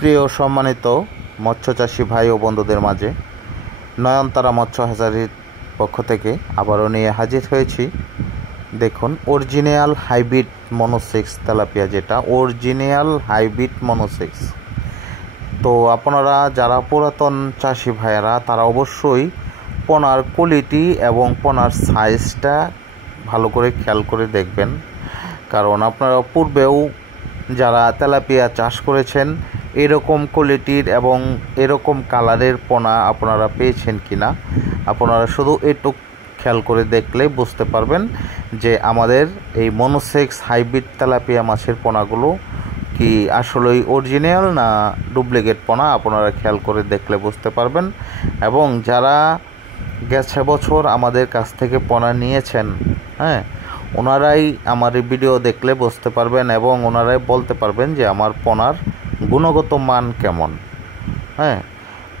প্রিয় সম্মানিত মৎস্যচাষী ভাই ও বন্ধুদের মাঝে নয়নতারা মৎস্য হ্যাচারির পক্ষ থেকে আবারও নিয়ে হাজির হয়েছি। দেখুন, অরিজিনাল হাইব্রিড মনোসেক্স তেলাপিয়া, যেটা অরিজিনাল হাইব্রিড মনোসেক্স। তো আপনারা যারা পুরাতন চাষি ভাইয়েরা তারা অবশ্যই পোনার কোয়ালিটি এবং পোনার সাইজটা ভালো করে খেয়াল করে দেখবেন, কারণ আপনারা পূর্বেও যারা তেলাপিয়া চাষ করেছেন এরকম কোয়ালিটির এবং এরকম কালারের পোনা আপনারা পেয়েছেন কিনা, আপনারা শুধু একটু খেয়াল করে দেখলে বুঝতে পারবেন যে আমাদের এই মনোসেক্স হাইব্রিড তেলাপিয়া মাছের পোনাগুলো কি আসলেই অরিজিনাল না ডুপ্লিকেট পোনা, আপনারা খেয়াল করে দেখলে বুঝতে পারবেন। এবং যারা গেছে বছর আমাদের কাছ থেকে পোনা নিয়েছেন, ওনারাই আমার এই ভিডিও দেখলে বুঝতে পারবেন এবং ওনারাই বলতে পারবেন যে আমার পোনার গুণগত মান কেমন।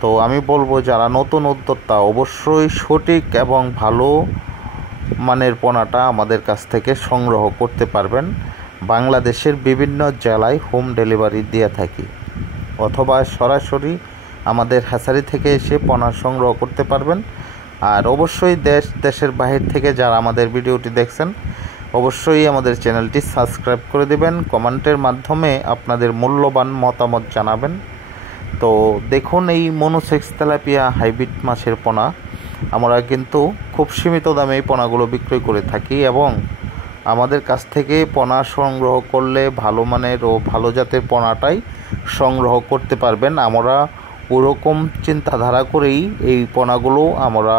তো আমি বলবো যারা নতুন উদ্যোক্তা অবশ্যই সঠিক এবং ভালো মানের পোনাটা আমাদের কাছ থেকে সংগ্রহ করতে পারবেন। বাংলাদেশের বিভিন্ন জেলায় হোম ডেলিভারি দিয়ে থাকি, অথবা সরাসরি আমাদের হ্যাচারি থেকে এসে পোনা সংগ্রহ করতে পারবেন। আর অবশ্যই দেশের বাহির থেকে যারা আমাদের ভিডিওটি দেখছেন অবশ্যই আমাদের চ্যানেলটি সাবস্ক্রাইব করে দেবেন, কমেন্টের মাধ্যমে আপনাদের মূল্যবান মতামত জানাবেন। তো দেখুন, এই মনোসেক্স তেলাপিয়া হাইব্রিড মাছের পোনা আমরা কিন্তু খুব সীমিত দামে এই পোনাগুলো বিক্রয় করে থাকি এবং আমাদের কাছ থেকে পোনা সংগ্রহ করলে ভালো মানের ও ভালো জাতের পোনাটাই সংগ্রহ করতে পারবেন। আমরা ওরকম চিন্তাধারা করেই এই পোনাগুলো আমরা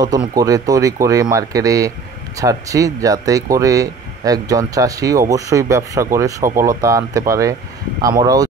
নতুন করে তৈরি করে মার্কেটে ছাড়ছি, যাতে করে একজন চাষি অবশ্যই ব্যবসা করে সফলতা আনতে পারে। আমরাও